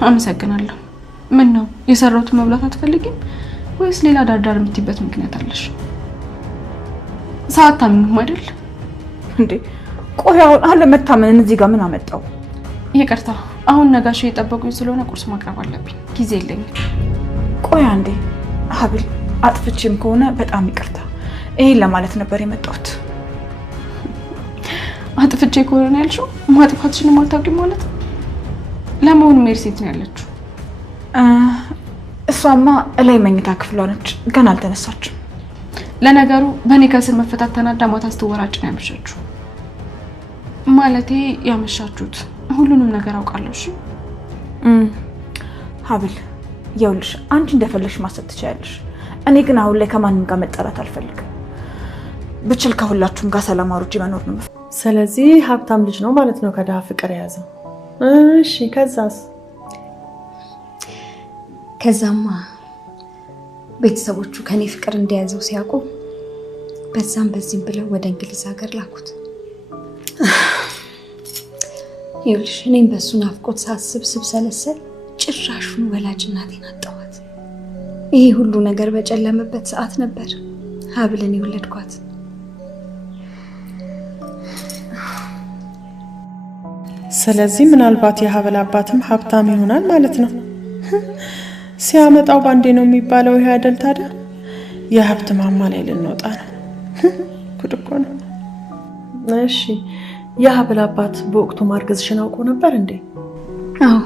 አመሰግናለሁ። ምን ነው የሰራሁትን መብላት አትፈልጊም ወይስ ሌላ ዳርዳር የምትይበት ምክንያት አለሽ? ሰዓት ታምኝም አይደል እንዴ? ቆይ አሁን አለመታመንን እዚህ ጋር ምን አመጣው? ይቅርታ፣ አሁን ነጋሽ እየጠበቁኝ ስለሆነ ቁርስ ማቅረብ አለብኝ፣ ጊዜ የለኝም። ቆይ አንዴ ሀብል፣ አጥፍቼም ከሆነ በጣም ይቅርታ። ይሄን ለማለት ነበር የመጣሁት። አጥፍቼ ከሆነ ያልሽው ማጥፋትሽን አታውቂም ማለት ነው? ለመሆኑ ሜሪ ሴት ነው ያለችው? እሷማ እላይ መኝታ ክፍሏ ነች፣ ገና አልተነሳችም። ለነገሩ በእኔ ከስር መፈታት ተናዳ ማታ ስትወራጭ ነው ያመሸችው። ማለቴ ያመሻችሁት ሁሉንም ነገር አውቃለሁ። እሺ ሀብል፣ ይኸውልሽ አንቺ እንደፈለግሽ ማሰብ ትችያለሽ። እኔ ግን አሁን ላይ ከማንም ጋር መጣላት አልፈልግም። ብችል ከሁላችሁም ጋር ሰላም አውርጄ መኖር ነው። ስለዚህ ሀብታም ልጅ ነው ማለት ነው ከድሃ ፍቅር የያዘው። እሺ ከዛስ? ከዛማ ቤተሰቦቹ ከኔ ፍቅር እንደያዘው ሲያውቁ በዛም በዚህም ብለው ወደ እንግሊዝ ሀገር ላኩት። ይኸውልሽ እኔም በሱ ናፍቆት ሳስብ ስብሰለሰል ጭራሹን ወላጅ እናቴን አጣኋት። ይሄ ሁሉ ነገር በጨለመበት ሰዓት ነበር ሀብልን የወለድኳት። ስለዚህ ምናልባት የሀብል አባትም ሀብታም ይሆናል ማለት ነው። ሲያመጣው ባንዴ ነው የሚባለው። ይሄ አይደል ታዲያ? የሀብት ማማ ላይ ልንወጣ ነው። ጉድ እኮ ነው። እሺ የሀብል አባት በወቅቱ ማርገዝሽን አውቆ ነበር እንዴ? አዎ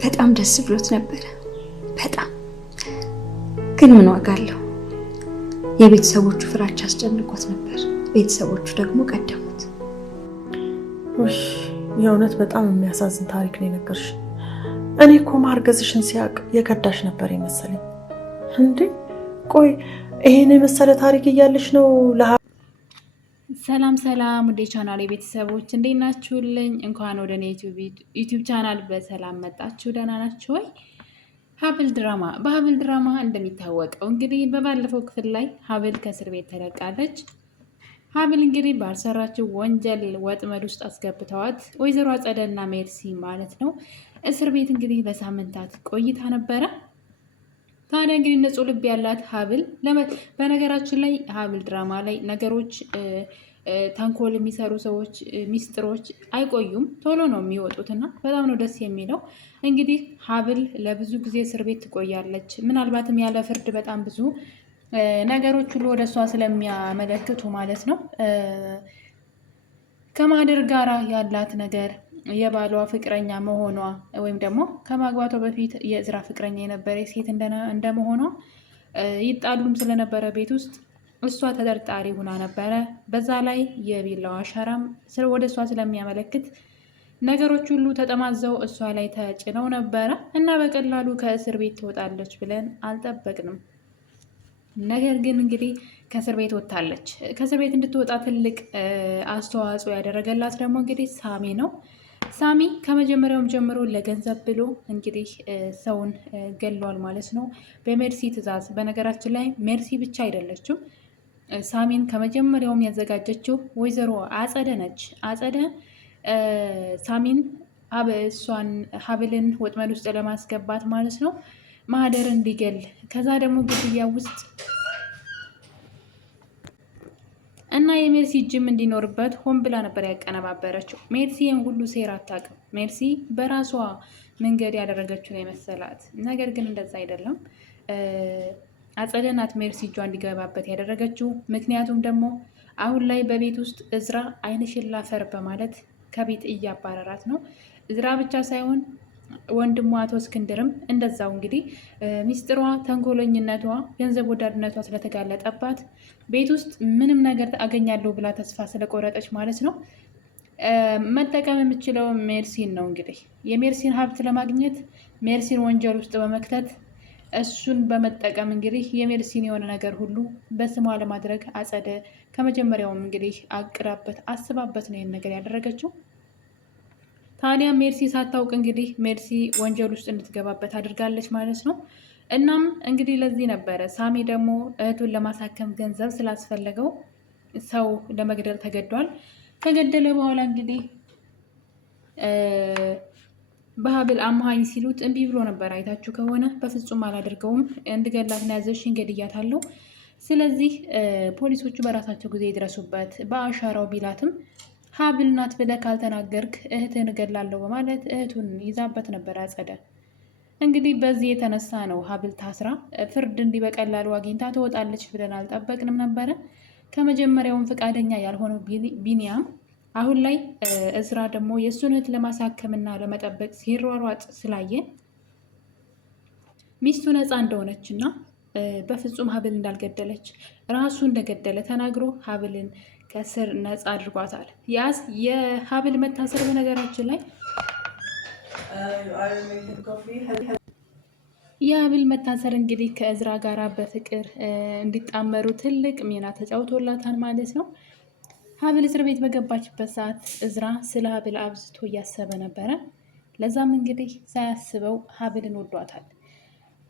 በጣም ደስ ብሎት ነበረ። በጣም ግን ምን ዋጋ አለው? የቤተሰቦቹ ፍራቻ አስጨንቆት ነበር። ቤተሰቦቹ ደግሞ ቀደሙት። የእውነት በጣም የሚያሳዝን ታሪክ ነው የነገርሽ። እኔ እኮ ማርገዝሽን ሲያውቅ የከዳሽ ነበር የመሰለኝ። እንዴ ቆይ ይሄን የመሰለ ታሪክ እያለሽ ነው? ሰላም ሰላም፣ ወደ ቻናል ቤተሰቦች እንዴት ናችሁልኝ? እንኳን ወደ እኔ ዩቲዩብ ቻናል በሰላም መጣችሁ። ደህና ናችሁ ወይ? ሀብል ድራማ። በሀብል ድራማ እንደሚታወቀው እንግዲህ በባለፈው ክፍል ላይ ሀብል ከእስር ቤት ተለቃለች። ሀብል እንግዲህ ባልሰራችው ወንጀል ወጥመድ ውስጥ አስገብተዋት ወይዘሮ አጸደና ሜርሲ ማለት ነው እስር ቤት እንግዲህ ለሳምንታት ቆይታ ነበረ። ታዲያ እንግዲህ ንጹህ ልብ ያላት ሀብል በነገራችን ላይ ሀብል ድራማ ላይ ነገሮች ተንኮል የሚሰሩ ሰዎች ሚስጥሮች አይቆዩም፣ ቶሎ ነው የሚወጡትና በጣም ነው ደስ የሚለው። እንግዲህ ሀብል ለብዙ ጊዜ እስር ቤት ትቆያለች። ምናልባትም ያለ ፍርድ በጣም ብዙ ነገሮች ሁሉ ወደ እሷ ስለሚያመለክቱ ማለት ነው። ከማደር ጋራ ያላት ነገር የባሏ ፍቅረኛ መሆኗ ወይም ደግሞ ከማግባቷ በፊት የእዝራ ፍቅረኛ የነበረ ሴት እንደመሆኗ ይጣሉም ስለነበረ ቤት ውስጥ እሷ ተጠርጣሪ ሆና ነበረ። በዛ ላይ የቢላዋ አሻራም ወደ እሷ ስለሚያመለክት ነገሮች ሁሉ ተጠማዘው እሷ ላይ ተጭነው ነበረ እና በቀላሉ ከእስር ቤት ትወጣለች ብለን አልጠበቅንም። ነገር ግን እንግዲህ ከእስር ቤት ወጥታለች። ከእስር ቤት እንድትወጣ ትልቅ አስተዋጽኦ ያደረገላት ደግሞ እንግዲህ ሳሚ ነው። ሳሚ ከመጀመሪያውም ጀምሮ ለገንዘብ ብሎ እንግዲህ ሰውን ገሏል ማለት ነው በሜርሲ ትዕዛዝ። በነገራችን ላይ ሜርሲ ብቻ አይደለችም፣ ሳሚን ከመጀመሪያውም ያዘጋጀችው ወይዘሮ አጸደ ነች። አጸደ ሳሚን እሷን ሀብልን ወጥመድ ውስጥ ለማስገባት ማለት ነው ማህደር እንዲገል ከዛ ደግሞ ግድያ ውስጥ እና የሜርሲ እጅም እንዲኖርበት ሆን ብላ ነበር ያቀነባበረችው። ሜርሲ ይህን ሁሉ ሴራ አታውቅም። ሜርሲ በራሷ መንገድ ያደረገችው ነው የመሰላት። ነገር ግን እንደዛ አይደለም። አጸደ ናት ሜርሲ እጇ እንዲገባበት ያደረገችው። ምክንያቱም ደግሞ አሁን ላይ በቤት ውስጥ እዝራ ዓይንሽን ላፈር በማለት ከቤት እያባረራት ነው። እዝራ ብቻ ሳይሆን ወንድሟ አቶ እስክንድርም እንደዛው። እንግዲህ ሚስጥሯ፣ ተንኮለኝነቷ፣ ገንዘብ ወዳድነቷ ስለተጋለጠባት ቤት ውስጥ ምንም ነገር አገኛለሁ ብላ ተስፋ ስለቆረጠች ማለት ነው መጠቀም የምችለው ሜርሲን ነው። እንግዲህ የሜርሲን ሀብት ለማግኘት ሜርሲን ወንጀል ውስጥ በመክተት እሱን በመጠቀም እንግዲህ የሜርሲን የሆነ ነገር ሁሉ በስሟ ለማድረግ አጸደ ከመጀመሪያውም እንግዲህ አቅዳበት አስባበት ነው ይህን ነገር ያደረገችው። ታዲያ ሜርሲ ሳታውቅ እንግዲህ ሜርሲ ወንጀል ውስጥ እንድትገባበት አድርጋለች ማለት ነው። እናም እንግዲህ ለዚህ ነበረ ሳሚ ደግሞ እህቱን ለማሳከም ገንዘብ ስላስፈለገው ሰው ለመግደል ተገዷል። ከገደለ በኋላ እንግዲህ በሀብል አማሃኝ ሲሉት እምቢ ብሎ ነበር። አይታችሁ ከሆነ በፍጹም አላደርገውም፣ እንድገላት ነው ያዘዝሽኝ፣ ገድያታለሁ። ስለዚህ ፖሊሶቹ በራሳቸው ጊዜ ይድረሱበት በአሻራው ቢላትም ሀብል ናት ብለህ ካልተናገርክ እህትን እገላለሁ በማለት እህቱን ይዛበት ነበር አጸደ። እንግዲህ በዚህ የተነሳ ነው ሀብል ታስራ ፍርድ እንዲህ በቀላሉ አግኝታ ትወጣለች ብለን አልጠበቅንም ነበረ። ከመጀመሪያውም ፈቃደኛ ያልሆነው ቢኒያም አሁን ላይ እዝራ ደግሞ የእሱን እህት ለማሳከምና ለመጠበቅ ሲሯሯጥ ስላየ ሚስቱ ነፃ እንደሆነች እና በፍጹም ሀብል እንዳልገደለች ራሱ እንደገደለ ተናግሮ ሀብልን ከስር ነፃ አድርጓታል። የሀብል መታሰር በነገራችን ላይ የሀብል መታሰር እንግዲህ ከእዝራ ጋር በፍቅር እንዲጣመሩ ትልቅ ሚና ተጫውቶላታል ማለት ነው። ሀብል እስር ቤት በገባችበት ሰዓት እዝራ ስለ ሀብል አብዝቶ እያሰበ ነበረ። ለዛም እንግዲህ ሳያስበው ሀብልን ወዷታል።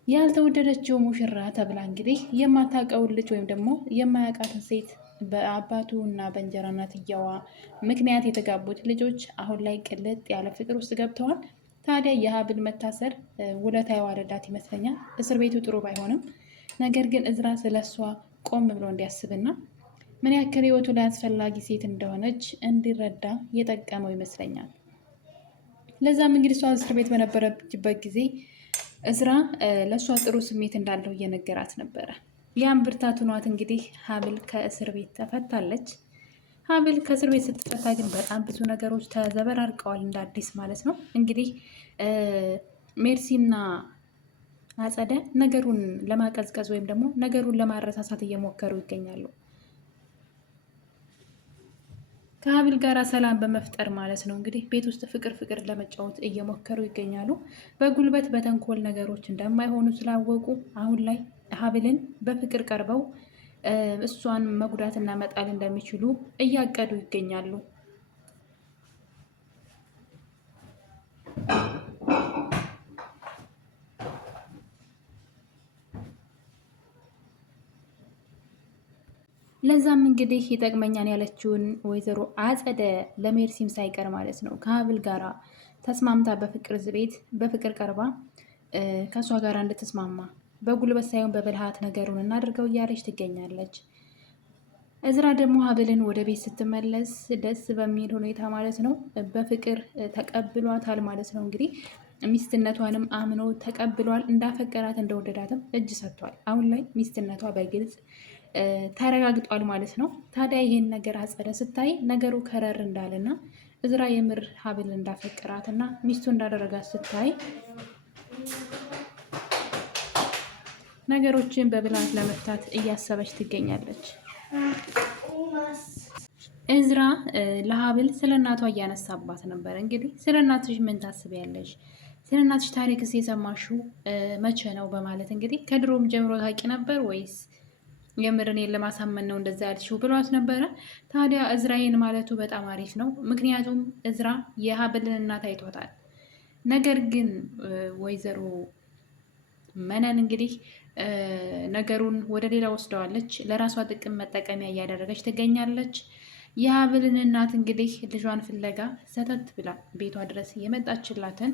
ያልተወደደችው ሙሽራ ተብላ እንግዲህ የማታውቀውን ልጅ ወይም ደግሞ የማያውቃትን ሴት በአባቱ እና በእንጀራ እናትየዋ ምክንያት የተጋቡት ልጆች አሁን ላይ ቅልጥ ያለ ፍቅር ውስጥ ገብተዋል። ታዲያ የሀብል መታሰር ውለታ የዋለላት ይመስለኛል። እስር ቤቱ ጥሩ ባይሆንም ነገር ግን እዝራ ስለ እሷ ቆም ብሎ እንዲያስብና ምን ያክል ህይወቱ ላይ አስፈላጊ ሴት እንደሆነች እንዲረዳ የጠቀመው ይመስለኛል። ለዛም እንግዲህ እሷ እስር ቤት በነበረችበት ጊዜ እዝራ ለእሷ ጥሩ ስሜት እንዳለው እየነገራት ነበረ። ሊያም ብርታት ሆኗት እንግዲህ ሀብል ከእስር ቤት ተፈታለች። ሀብል ከእስር ቤት ስትፈታ ግን በጣም ብዙ ነገሮች ተዘበራርቀዋል፣ እንደ አዲስ ማለት ነው። እንግዲህ ሜርሲና አጸደ ነገሩን ለማቀዝቀዝ ወይም ደግሞ ነገሩን ለማረሳሳት እየሞከሩ ይገኛሉ። ከሀብል ጋር ሰላም በመፍጠር ማለት ነው። እንግዲህ ቤት ውስጥ ፍቅር ለመጫወት እየሞከሩ ይገኛሉ። በጉልበት በተንኮል ነገሮች እንደማይሆኑ ስላወቁ አሁን ላይ ሀብልን በፍቅር ቀርበው እሷን መጉዳትና መጣል እንደሚችሉ እያቀዱ ይገኛሉ። ለዛም እንግዲህ ይጠቅመኛል ያለችውን ወይዘሮ አጸደ ለሜርሲም ሳይቀር ማለት ነው ከሀብል ጋራ ተስማምታ በፍቅር ቀርባ ከእሷ ጋር እንድትስማማ በጉልበት ሳይሆን በብልሃት ነገሩን እናድርገው እያለች ትገኛለች። እዝራ ደግሞ ሀብልን ወደ ቤት ስትመለስ ደስ በሚል ሁኔታ ማለት ነው በፍቅር ተቀብሏታል ማለት ነው። እንግዲህ ሚስትነቷንም አምኖ ተቀብሏል። እንዳፈቀራት እንደወደዳትም እጅ ሰጥቷል። አሁን ላይ ሚስትነቷ በግልጽ ተረጋግጧል ማለት ነው። ታዲያ ይሄን ነገር አጸደ ስታይ ነገሩ ከረር እንዳለና እዝራ የምር ሀብል እንዳፈቀራትና ሚስቱ እንዳደረጋት ስታይ ነገሮችን በብልሃት ለመፍታት እያሰበች ትገኛለች። እዝራ ለሀብል ስለ እናቷ እያነሳባት ነበር። እንግዲህ ስለ እናትሽ ምን ታስቢያለሽ? ስለ እናትሽ ታሪክስ የሰማሽው መቼ ነው? በማለት እንግዲህ ከድሮም ጀምሮ ታውቂ ነበር ወይስ የምር እኔን ለማሳመን ነው እንደዛ ያልሽው ብሏት ነበረ። ታዲያ እዝራዬን ማለቱ በጣም አሪፍ ነው። ምክንያቱም እዝራ የሀብልን እናት አይቶታል። ነገር ግን ወይዘሮ መነን እንግዲህ ነገሩን ወደ ሌላ ወስደዋለች። ለራሷ ጥቅም መጠቀሚያ እያደረገች ትገኛለች። የሀብልን እናት እንግዲህ ልጇን ፍለጋ ሰተት ብላ ቤቷ ድረስ የመጣችላትን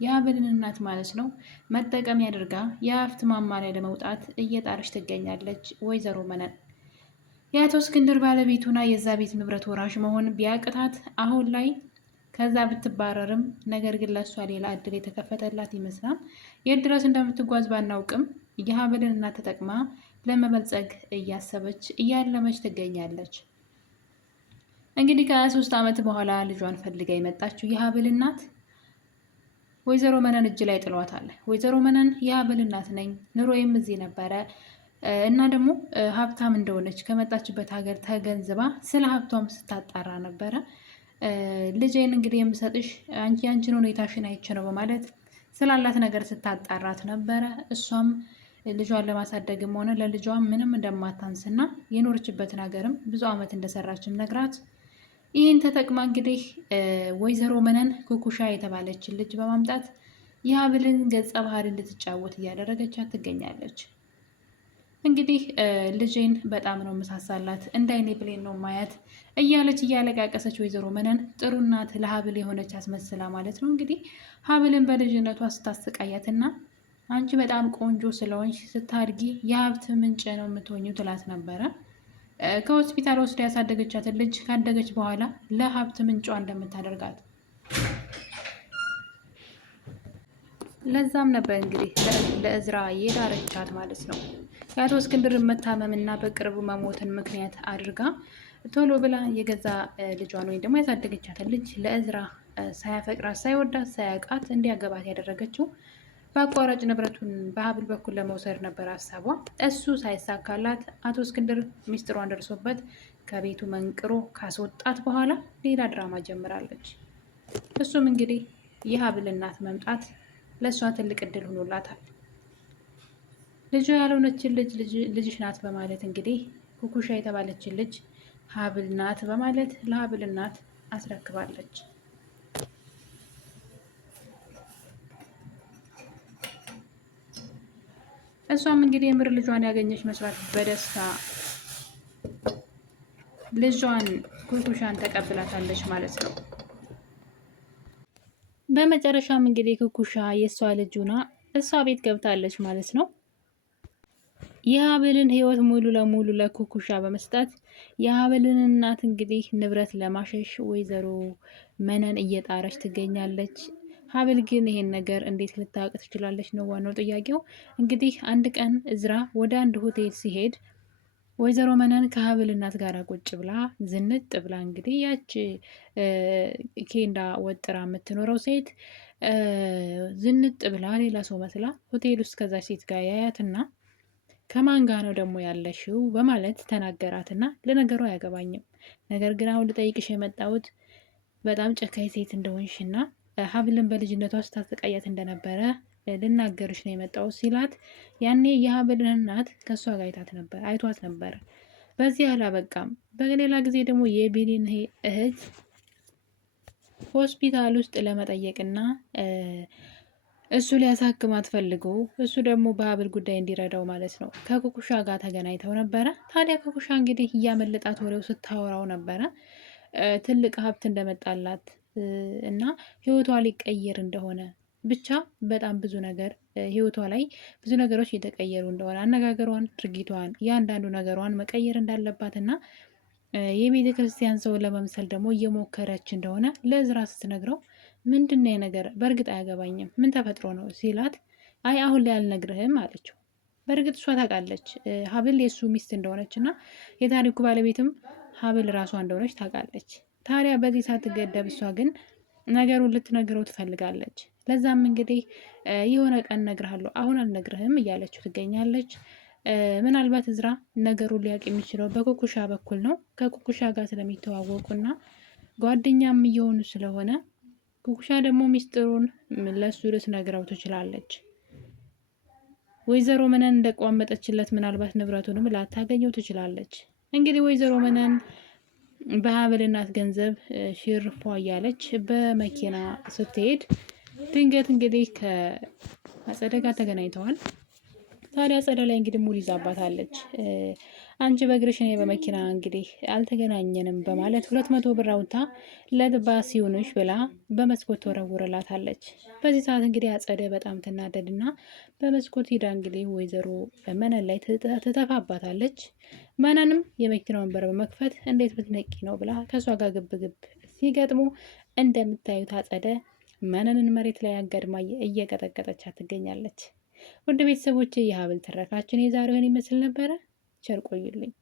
የሀብልን እናት ማለት ነው መጠቀሚያ አድርጋ የሀብት ማማ ላይ ለመውጣት እየጣረች ትገኛለች። ወይዘሮ መነን የአቶ እስክንድር ባለቤቱና የዛ ቤት ንብረት ወራሽ መሆን ቢያቅታት አሁን ላይ ከዛ ብትባረርም ነገር ግን ለእሷ ሌላ እድል የተከፈተላት ይመስላል። የት ድረስ እንደምትጓዝ ባናውቅም የሀብልን እናት ተጠቅማ ለመበልጸግ እያሰበች እያለመች ትገኛለች። እንግዲህ ከ23 ዓመት በኋላ ልጇን ፈልጋ የመጣችው የሀብል እናት ወይዘሮ መነን እጅ ላይ ጥሏታል። ወይዘሮ መነን የሀብል እናት ነኝ፣ ኑሮዬም እዚህ ነበረ እና ደግሞ ሀብታም እንደሆነች ከመጣችበት ሀገር ተገንዝባ ስለ ሀብቷም ስታጣራ ነበረ። ልጄን እንግዲህ የምሰጥሽ አንቺን ሁኔታሽን አይቼ ነው በማለት ስላላት ነገር ስታጣራት ነበረ። እሷም ልጇን ለማሳደግም ሆነ ለልጇ ምንም እንደማታንስና የኖረችበትን ሀገርም ብዙ ዓመት እንደሰራችም ነግራት ይህን ተጠቅማ እንግዲህ ወይዘሮ መነን ኩኩሻ የተባለችን ልጅ በማምጣት የሀብልን ገጸ ባህሪ እንድትጫወት እያደረገቻት ትገኛለች። እንግዲህ ልጄን በጣም ነው መሳሳላት፣ እንዳይኔ ብሌን ነው ማያት እያለች እያለቃቀሰች ወይዘሮ መነን ጥሩ እናት ለሀብል የሆነች አስመስላ ማለት ነው እንግዲህ ሀብልን በልጅነቷ ስታሰቃያትና አንቺ በጣም ቆንጆ ስለሆንሽ ስታድጊ የሀብት ምንጭ ነው የምትሆኙ ትላት ነበረ። ከሆስፒታል ወስዳ ያሳደገቻትን ልጅ ካደገች በኋላ ለሀብት ምንጯ እንደምታደርጋት ለዛም ነበር እንግዲህ ለእዝራ የዳረቻት ማለት ነው። የአቶ እስክንድር መታመምና በቅርቡ መሞትን ምክንያት አድርጋ ቶሎ ብላ የገዛ ልጇን ወይም ደግሞ ያሳደገቻትን ልጅ ለእዝራ ሳያፈቅራት ሳይወዳት ሳያውቃት እንዲያገባት ያደረገችው በአቋራጭ ንብረቱን በሀብል በኩል ለመውሰድ ነበር ሀሳቧ። እሱ ሳይሳካላት አቶ እስክንድር ሚስጥሯን ደርሶበት ከቤቱ መንቅሮ ካስወጣት በኋላ ሌላ ድራማ ጀምራለች። እሱም እንግዲህ የሀብል እናት መምጣት ለእሷ ትልቅ እድል ሆኖላታል። ልጇ ያልሆነችን ልጅሽ ናት በማለት እንግዲህ ኩኩሻ የተባለችን ልጅ ሀብል ናት በማለት ለሀብል እናት አስረክባለች። እሷም እንግዲህ የምር ልጇን ያገኘች መስራት በደስታ ልጇን ኩኩሻን ተቀብላታለች ማለት ነው። በመጨረሻም እንግዲህ ኩኩሻ የእሷ ልጁና እሷ ቤት ገብታለች ማለት ነው። የሀብልን ህይወት ሙሉ ለሙሉ ለኩኩሻ በመስጠት የሀብልን እናት እንግዲህ ንብረት ለማሸሽ ወይዘሮ መነን እየጣረች ትገኛለች። ሀብል ግን ይሄን ነገር እንዴት ልታውቅ ትችላለች ነው ዋናው ጥያቄው። እንግዲህ አንድ ቀን እዝራ ወደ አንድ ሆቴል ሲሄድ ወይዘሮ መነን ከሀብል እናት ጋር ቁጭ ብላ ዝንጥ ብላ እንግዲህ ያች ኬንዳ ወጥራ የምትኖረው ሴት ዝንጥ ብላ ሌላ ሰው መስላ ሆቴል ውስጥ ከዛ ሴት ጋር ያያትና ከማን ጋር ነው ደግሞ ያለሽው በማለት ተናገራትና ለነገሩ አያገባኝም፣ ነገር ግን አሁን ልጠይቅሽ የመጣሁት በጣም ጨካኝ ሴት እንደሆንሽና ሀብልን በልጅነቷ ስታሰቃያት እንደነበረ ልናገርሽ ነው የመጣሁት ሲላት፣ ያኔ የሀብልን እናት ከእሷ ጋር አይቷት ነበር። በዚህ አላበቃም። በሌላ ጊዜ ደግሞ የቢሊን እህት ሆስፒታል ውስጥ ለመጠየቅና እሱ ሊያሳክማት ፈልጎ እሱ ደግሞ በሀብል ጉዳይ እንዲረዳው ማለት ነው ከኩኩሻ ጋር ተገናኝተው ነበረ። ታዲያ ኩኩሻ እንግዲህ እያመለጣት ወሬው ስታወራው ነበረ ትልቅ ሀብት እንደመጣላት እና ህይወቷ ሊቀየር እንደሆነ ብቻ በጣም ብዙ ነገር ህይወቷ ላይ ብዙ ነገሮች እየተቀየሩ እንደሆነ አነጋገሯን፣ ድርጊቷን፣ እያንዳንዱ ነገሯን መቀየር እንዳለባት እና የቤተ ክርስቲያን ሰው ለመምሰል ደግሞ እየሞከረች እንደሆነ ለእዝራ ስትነግረው ምንድነው ነገር በእርግጥ አያገባኝም ምን ተፈጥሮ ነው ሲላት፣ አይ አሁን ላይ አልነግርህም አለችው። በእርግጥ እሷ ታውቃለች ሀብል የእሱ ሚስት እንደሆነች እና የታሪኩ ባለቤትም ሀብል ራሷ እንደሆነች ታውቃለች። ታዲያ በዚህ ሳትገደብ እሷ ግን ነገሩን ልትነግረው ትፈልጋለች። ለዛም እንግዲህ የሆነ ቀን እነግርሃለሁ አሁን አልነግርህም እያለችው ትገኛለች። ምናልባት እዝራ ነገሩን ሊያውቅ የሚችለው በኩኩሻ በኩል ነው። ከኩኩሻ ጋር ስለሚተዋወቁና ጓደኛም እየሆኑ ስለሆነ ኩኩሻ ደግሞ ሚስጥሩን ለሱ ልትነግረው ትችላለች። ወይዘሮ መነን እንደቋመጠችለት ምናልባት ንብረቱንም ላታገኘው ትችላለች። እንግዲህ ወይዘሮ መነን በሀብል እናት ገንዘብ ሽርፏ እያለች በመኪና ስትሄድ ድንገት እንግዲህ ከአጸደ ጋር ተገናኝተዋል። ታዲያ አጸደ ላይ እንግዲህ ሙድ ይዛባታለች። አንቺ በእግርሽ እኔ በመኪና እንግዲህ አልተገናኘንም በማለት 200 ብር አውጥታ ለባሲዮንሽ ብላ በመስኮት ተወረውርላታለች። በዚህ ሰዓት እንግዲህ አጸደ በጣም ትናደድና በመስኮት ሂዳ እንግዲህ ወይዘሮ መነን ላይ ትተፋባታለች። መነንም የመኪናውን በር በመክፈት እንዴት ብትነቂ ነው ብላ ከሷ ጋር ግብግብ ሲገጥሙ እንደምታዩት አጸደ መነንን መሬት ላይ አጋድማ እየቀጠቀጠቻት ትገኛለች። ውድ ቤተሰቦቼ የሀብል ትረካችን የዛሬውን ይመስል ነበረ። ቸር ቆዩልኝ።